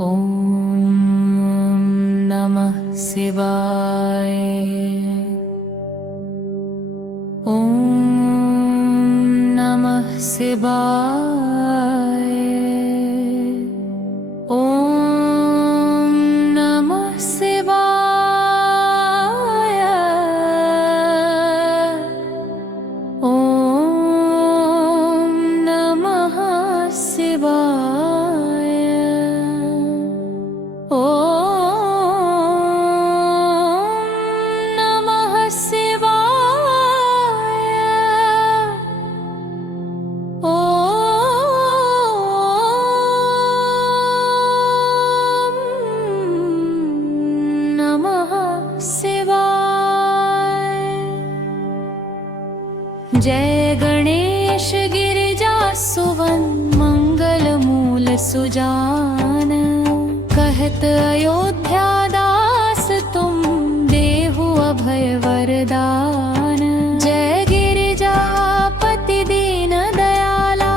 ॐ नमः शिवाय। ॐ नमः शिवाय। ॐ नमः शिवाय। ॐ नमः शिवाय। ॐ नमः शिवाय। ॐ नमः शिवाय। जय गणेश गिरिजा सुवन मंगल मूल सुजान। कहत अयोध्या दास तुम देहु अभय वरदान। जय गिरिजापति दीन दयाला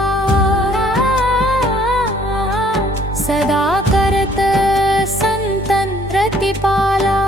सदा करत संतन रतिपाला।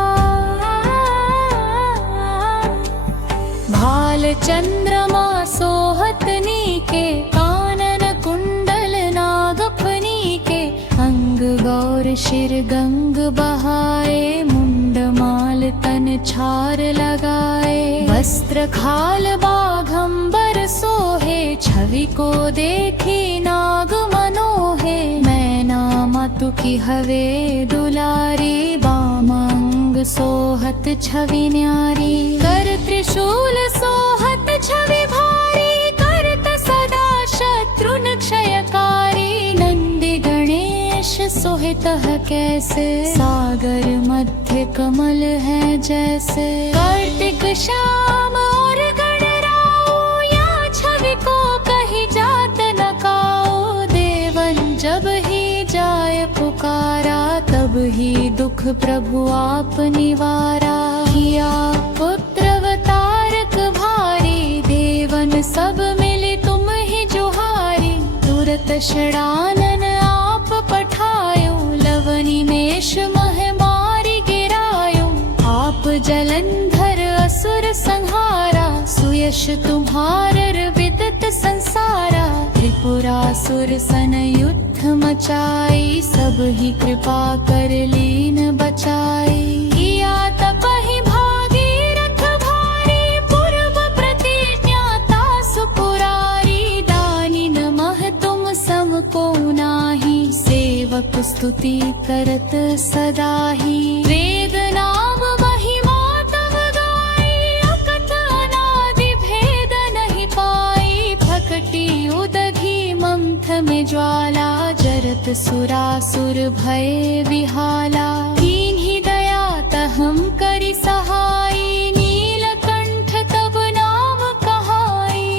भाल चंद्रमा सोहत नीके कानन कुंडल नागफनी के। अंग गौर शिर गंग बहाए मुंड माल तन छार लगाए। वस्त्र खाल बाघंबर सोहे छवि को देखी नाग मनोहे। मैना मातु की हवे दुलारी बामांग सोहत छवि न्यारी। कर त्रिशूल सोहत छवि भारी करत सदा शत्रुन क्षयकारी। नंदी गणेश सोहितः कैसे सागर मध्य कमल है जैसे। कार्तिक श्याम और गणराओ या छवि को कहीं जात न काओ। देवन जब ही जाय पुकारा तब ही दुख प्रभु आप निवारा। किया पुत्र अवतारक भारी देवन सब मिली तुम ही जुहारी। तुरत षडानन आप पठायो लवनी मेष मह मारी गिरायो। आप जलंधर असुर संहारा सुयश तुम्हारर विदित संसारा। त्रिपुरासुर सन युद्ध मचाई सब ही कृपा कर लीन बचाई। किया तपहि भागीरथ भारी पूर्व प्रतिज्ञाता सुपुरारी। दानी नमः तुम सम को नाही सेवक स्तुति करत सदा ही। वेद नाम महिमा तव गाई अकथ अनादि भेद नहीं पाई। फकटी उदघी मंथ में ज्वाला जरत सुरासुर भय विहाला। कीन्ही दया तहम करि सहाई नीलकंठ तब नाम कहाई।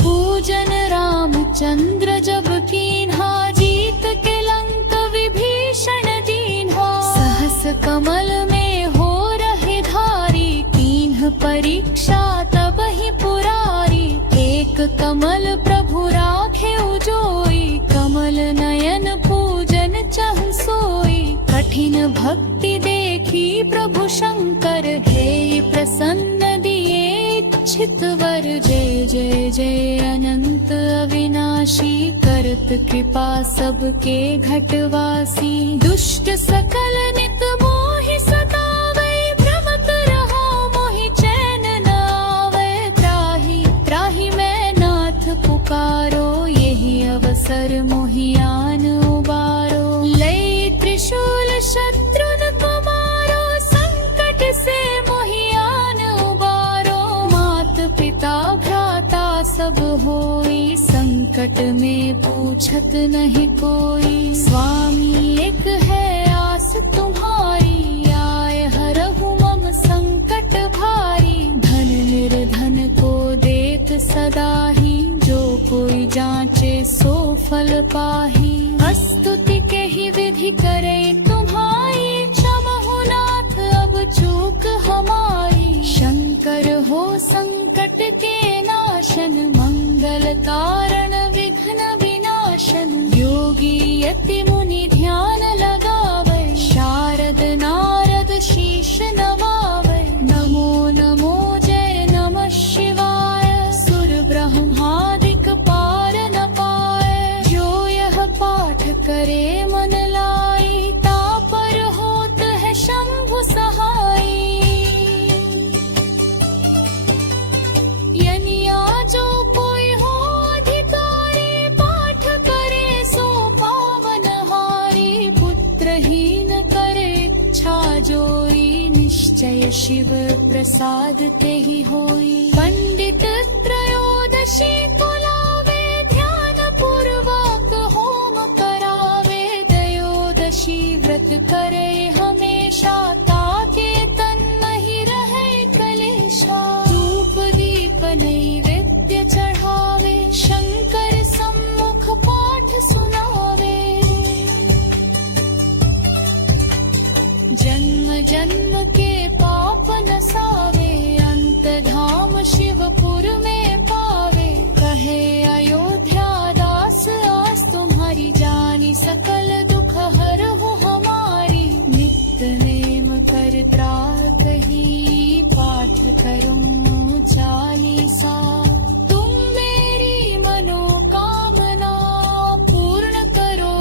पूजन रामचंद्र जब कीन्हा जीत के लंक विभीषण दीन्हा। सहस कमल में हो रहे धारी कीन्ह परीक्षा तब ही पुरारी। एक कमल प्रभु राखे उजोई कमल नयन पूजन चहु सोई। कठिन भक्ति देखी प्रभु शंकर हे प्रसन्न दिए इच्छित वर। जय जय जय अनंत अविनाशी करत कृपा सबके घटवासी। दुष्ट सकल नित मोहि सतावै भ्रमत रहो मोहि चैन न आवै। त्राहि त्राहि मैं नाथ पुकारो यही अवसर मोहियान उबारो। लई त्रिशूल शत्रुन को मारो संकट से मोहियान उबारो। मात पिता भ्राता सब होई संकट में पूछत नहीं कोई। स्वामी एक है आस तुम्हारी आय हरहु मम संकट भारी। धन निर्धन को देत सदा ही जो कोई जांचे सो फल पाही। स्तुति के ही विधि करे तुम्हारी क्षमहु नाथ अब चूक हमारी। शंकर हो संकट के नाशन मंगल कारण विघ्न विनाशन। योगी यति मुनि ध्यान लगावे शारद नारद शीश नवावे नमो नमो जय नमः शिवाय सुर ब्रह्मादिक पार न पाए जो यह पाठ करे मन लाई ता पर होत है शंभु सहाई यनिया जो कोई हो अधिकारी पाठ करे सो पावन हारी पुत्रहीन करे इच्छा जोई निश्चय शिव प्रसाद ते ही होई पंडित त्रयोदशी को लावे ध्यान पूर्वक होम करावे त्रयोदशी व्रत करे हमेशा ताके तन नहीं रहे कलेशा धूप दीप नैवेद्य चढ़ावे शंकर सम्मुख पाठ सुनावे जन्म जन्म के पाप नसावे अंत धाम शिवपुर में पावे कहे अयोध्या दास आस तुम्हारी जानी सकल दुख हर हो हमारी नित्य नेम कर त्रात ही पाठ करूं चालीसा तुम मेरी मनोकामना पूर्ण करो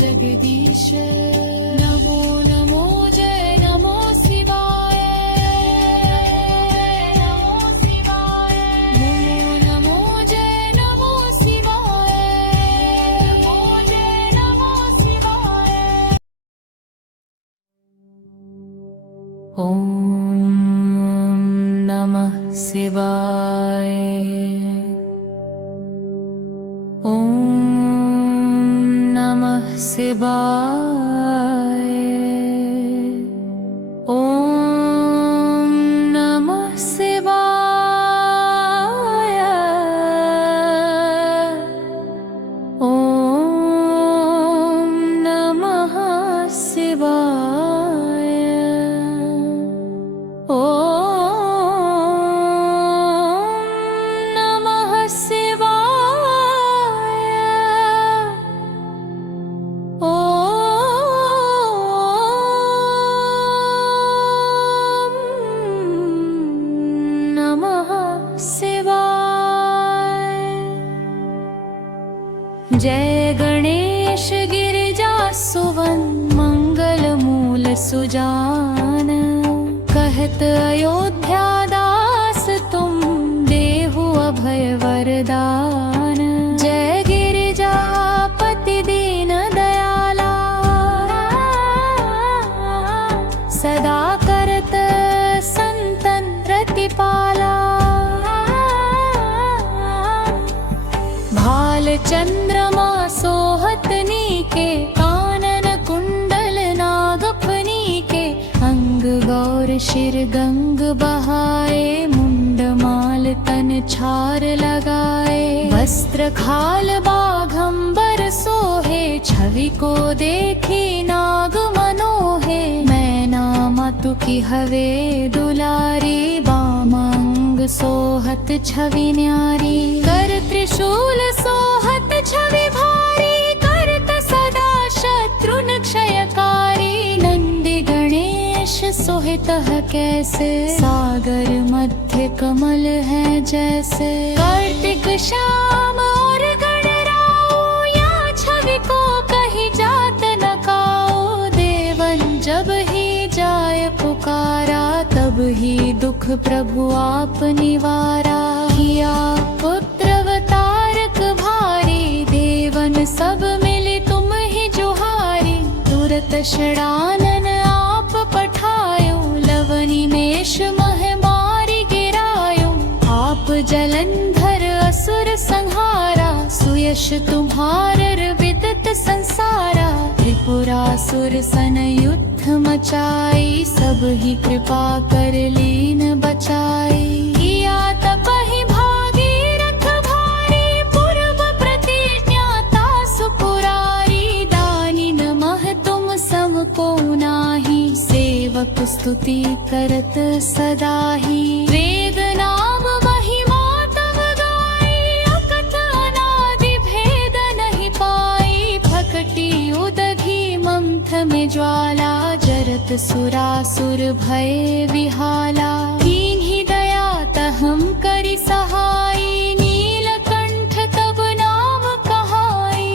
जगदीश नमो नमो जय नमो शिवाय नमो शिवाय नमो नमो जय नमो शिवाय नमो जय नमो शिवाय ओम नमः शिवाय ओम नमः शिवाय ओम नमः शिवाय ओम नमः शिवाय जय गणेश गिरिजा सुवन मंगल मूल सुजान कहत अयोध्या दास तुम देहु अभय वरदान जय गिरिजापति दीन दयाला सदा करत संतन रतिपाला भाल चंद्रमा सोहतनी के कानन कुंडल नागफनी के अंग गौर शिर गंग बहाए मुंड माल तन छार लगाए वस्त्र खाल बाघंबर सोहे छवि को देखी नाग मनोहे मैना मतु की हवे दुलारी बामंग सोहत छवि न्यारी कर त्रिशूल सोहत छवि भारी करत सदा शत्रुन क्षयकारी नंदी गणेश सोहित कैसे सागर मध्य कमल है जैसे कार्तिक श्याम और गणराओ या छवि को कहीं जात न काओ देवन जब ही जाय पुकारा तब ही दुख प्रभु आप निवारा किया पुत्र अवतारक भारी देवन सब मिले तुम ही जोहारी तुरत षडानन आप पठायो लवनी मेष मह मारी गिरायो आप जलंधर असुर संहारा सुयश तुम्हार विदित संसारा त्रिपुरासुर सन युद्ध मचाई सब ही कृपा कर लीन बचाई किया तपहि भागीरथ भारी पूर्व प्रतिज्ञाता सुपुरारी दानी नमः तुम सम को नाही सेवक स्तुति करत सदा ही वेद नाम महिमा तव गाई अकथ अनादि भेद नहीं पाई भक्त सुरासुर भय विहाला, कीन्ही दया तहम करि सहाई, नीलकंठ तब नाम कहाई।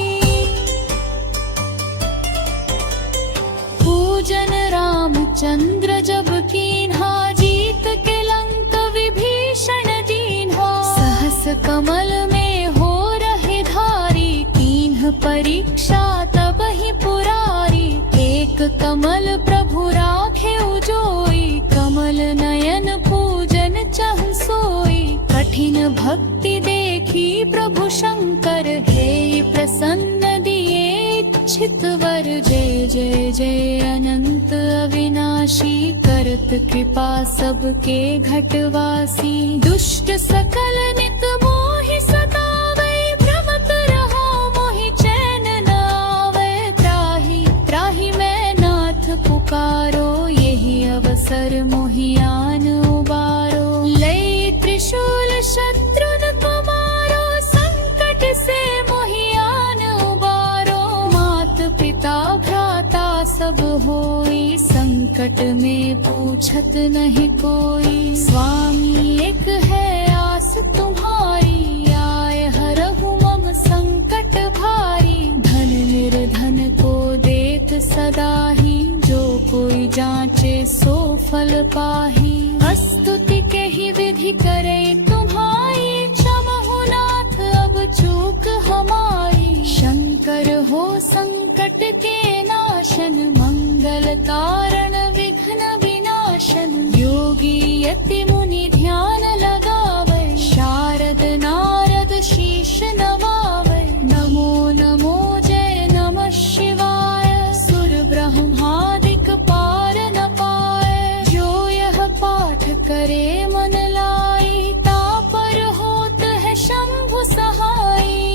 पूजन रामचंद्र जब कीन्हा, जीत के लंक विभीषण दीन्हा। सहस कमल में हो रहे धारी, कीन्ह परीक्षा तब ही पुरारी। एक कमल प्रभु राखे उजोई, कमल नयन पूजन चह सोई। कठिन भक्ति देखी प्रभु शंकर, हे प्रसन्न दिए इच्छित वर। जय जय जय अनंत अविनाशी, करत कृपा सबके घटवासी। दुष्ट सकल नित मोहि सतावै, भ्रमत रहो मोहि चैन न आवै। त्राहि त्राहि मैं नाथ पुकारो, यही अवसर मोहि आन उबारो। लई त्रिशूल शत्रुन को मारो, संकट से मोहि आन उबारो। मात पिता भ्राता सब होई, संकट में पूछत नहीं कोई। स्वामी एक है आस तुम्हारी, आए हरहु मम संकट भारी। धन निर्धन को देत सदा ही, जो कोई जांचे सो फल पाही। स्तुति के ही विधि करे तुम्हारी, क्षमहु नाथ अब चूक हमारी। शंकर हो संकट के नाशन, मंगल कारण विघ्न विनाशन। योगी यति मुनि ध्यान लगावे, शारद नारद शीश नवावे। नमो नमो जय नमः शिवाय, सुर ब्रह्मादिक पार न पाए। जो यह पाठ करे मन लाई, तापर होत है शंभु सहाई।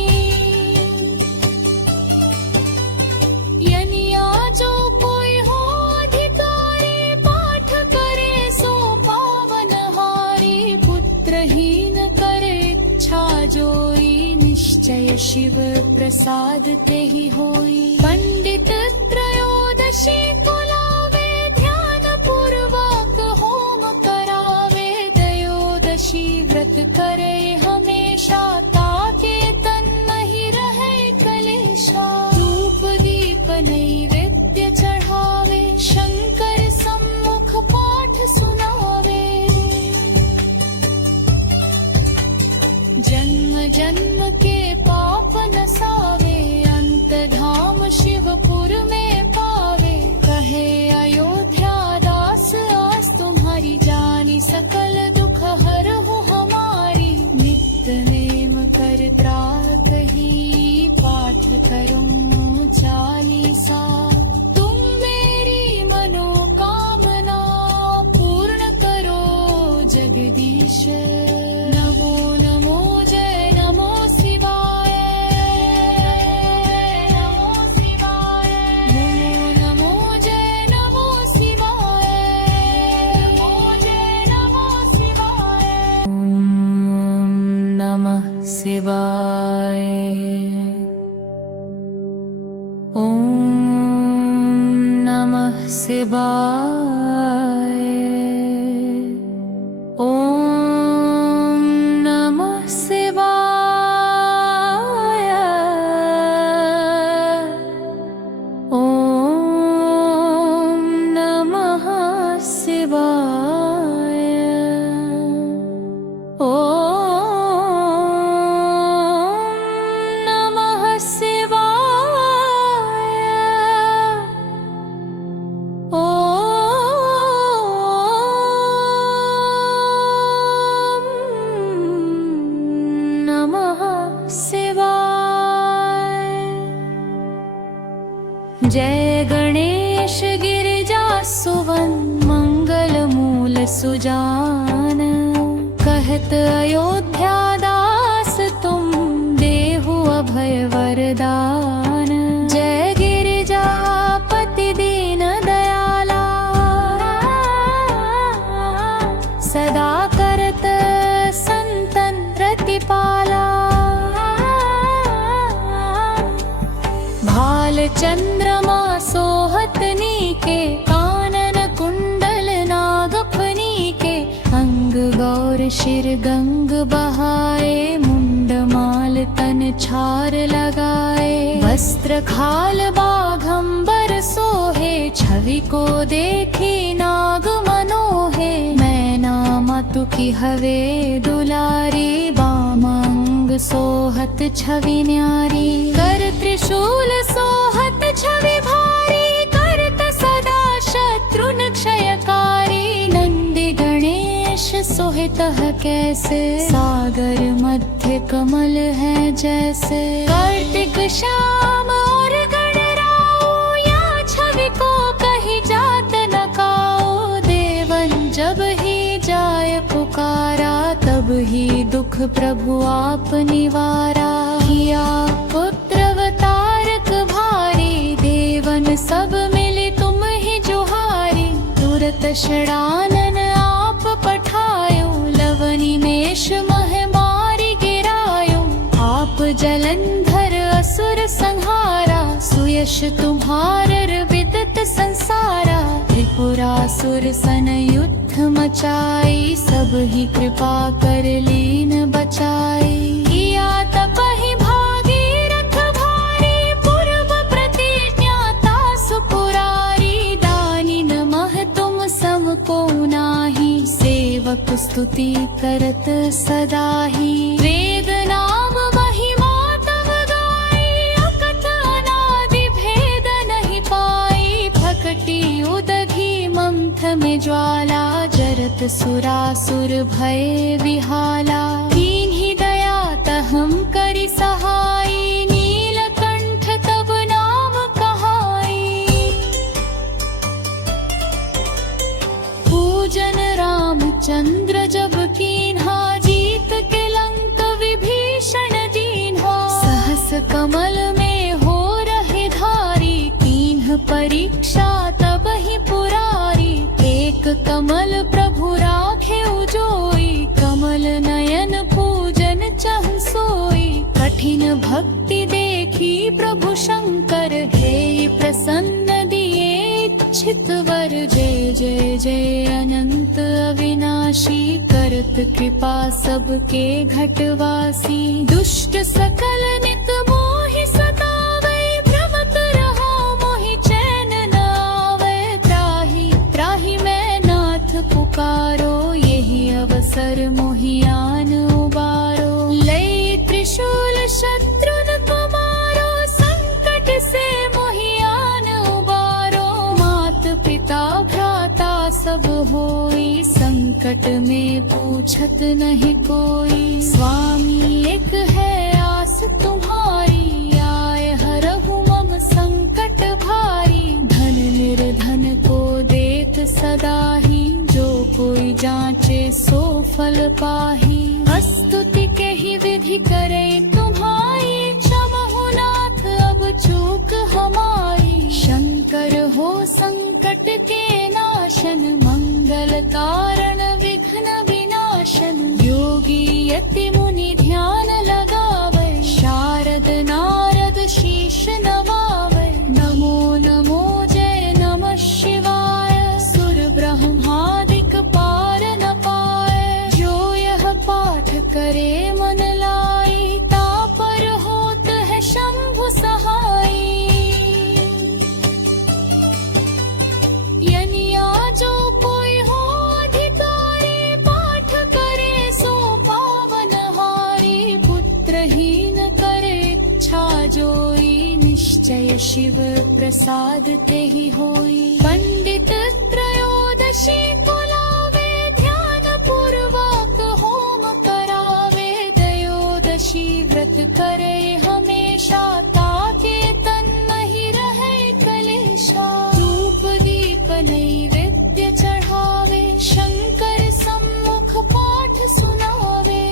यनिया जो कोई हो अधिकारी, पाठ करे सो पावन हारी। पुत्रहीन करे इच्छा जोई, निश्चय शिव प्रसाद ते ही होई। पंडित त्रयोदशी को लावे, ध्यान पूर्वक होम करावे। त्रयोदशी व्रत करे हमेशा, ताके तन नहीं रहे कलेशा। धूप दीप नैवेद्य चढ़ावे, शंकर सम्मुख पाठ सुनावे। जन्म जन्म के पाप नसावे, अंत धाम शिवपुर में पावे। कहे अयोध्या दास आस तुम्हारी, जानी सकल दुख हरहु हमारी। नित्य नेम कर त्राक ही, पाठ करूं चालीसा। तुम मेरी मनोकामना, पूर्ण करो जगदीश। नमो नमो जय नमो शिवाय, नमो शिवाय। नमो नमो जय नमो शिवाय, नमो जय नमो शिवाय। ओम नमः शिवाय, ओम नमः शिवाय, ओम नमः शिवाय, ओम नमः शिवाय, ओम नमः शिवाय, ओम नमः शिवाय। जय गणेश गिरिजा सुवन, मंगल मूल सुजान। कहत अयोध्या दास तुम, देहु अभय वरदान। जय गिरिजापति दीन दयाला, सदा करत संतन रतिपाला। भाल चंद्रमा सोहत नीके, कानन वस्त्र खाल बाघंबर सोहे, छवि को देखी नाग मनोहे। मैना मातु की हवे दुलारी, बामंग सोहत छवि न्यारी। कर त्रिशूल सोहत छवि भारी, करत सदा शत्रुन क्षयकारी। नंदी गणेश सोहितः कैसे, सागर मध्य कमल है जैसे। कार्तिक श्याम और गणराओ, या छवि को कहीं जात न काओ। देवन जब ही जाय पुकारा, तब ही दुख प्रभु आप निवारा। किया पुत्र अवतारक भारी, देवन सब मिले तुम ही जुहारी। तुरत षडानन आप पठायो, लवनी मेष मह मारी गिरायो। आप जलंधर असुर संहारा, सुयश तुम्हारर विदित संसारा। त्रिपुरासुर सन युद्ध मचाई, सब ही कृपा कर लीन बचाई। किया तपहि भागीरथ भारी, पूर्व प्रतिज्ञाता सुपुरारी। दानी नमः तुम सम को नाही, सेवक स्तुति करत सदा ही। वेद नाम महिमा तव गाई, अकथ अनादि भेद नहीं पाई। भकटी उदघी मंथ में ज्वाला, जरत सुरासुर भय विहाला। कीन्ही दया तहम करि सहाई, नीलकंठ तब नाम कहाई। पूजन रामचंद्र जब कीन्हा, जीत के लंक विभीषण दीन्हा। सहस कमल में हो रहे धारी, कीन्ह परीक्षा तब ही पुरारी। एक कमल प्रभु राखे उजोई, कमल नयन पूजन चह सोई। कठिन भक्ति देखी प्रभु शंकर, हे प्रसन्न दिए इच्छित वर। जय जय जय अनंत अविनाशी, करत कृपा सबके घटवासी। दुष्ट सकल नित मोहि सतावै, भ्रमत रहो मोहि चैन न आवै। त्राहि त्राहि मैं नाथ पुकारो, यही अवसर मोहियान उबारो। लई त्रिशूल शत्रुन को मारो, संकट से मोहियान उबारो। मात पिता भ्राता सब होई, संकट में पूछत नहीं कोई। स्वामी एक है आस तुम्हारी, आए हरहु मम संकट भारी। धन निर्धन को देत सदा ही, जो कोई जांचे सो फल पाही। स्तुति के ही विधि करे तुम्हारी, क्षमहु नाथ अब चूक हमारी। शंकर हो संकट के नाशन, मंगल कारण विघ्न विनाशन। योगी यति मुनि ध्यान लगावे, शारद नारद शीश नवावे। नमो नमो जय नमः शिवाय, सुर ब्रह्मादिक पार न पाए। जो यह पाठ करे मन लाई, तापर होत है शंभु सहाई। यनिया जो कोई हो अधिकारी, पाठ करे सो पावन हारी। पुत्रहीन करे इच्छा जोई, निश्चय शिव प्रसाद ते ही होई। पंडित त्रयोदशी को लावे, ध्यान पूर्वक होम करावे। त्रयोदशी व्रत करे हमेशा, ताके तन नहीं रहे कलेशा। धूप दीप नैवेद्य चढ़ावे, शंकर सम्मुख पाठ सुनावे।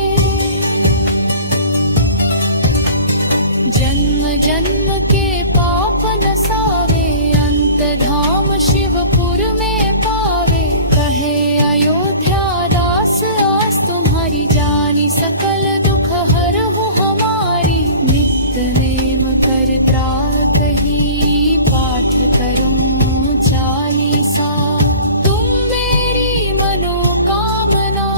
जन्म जन्म के पाप नसावे, अंत धाम शिवपुर में पावे। कहे अयोध्या दास आस तुम्हारी, जानी सकल दुख हरहु हमारी। नित्य नेम कर त्रात ही, पाठ करूं चालीसा। तुम मेरी मनोकामना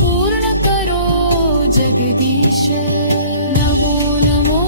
पूर्ण करो जगदीश। नमो नमो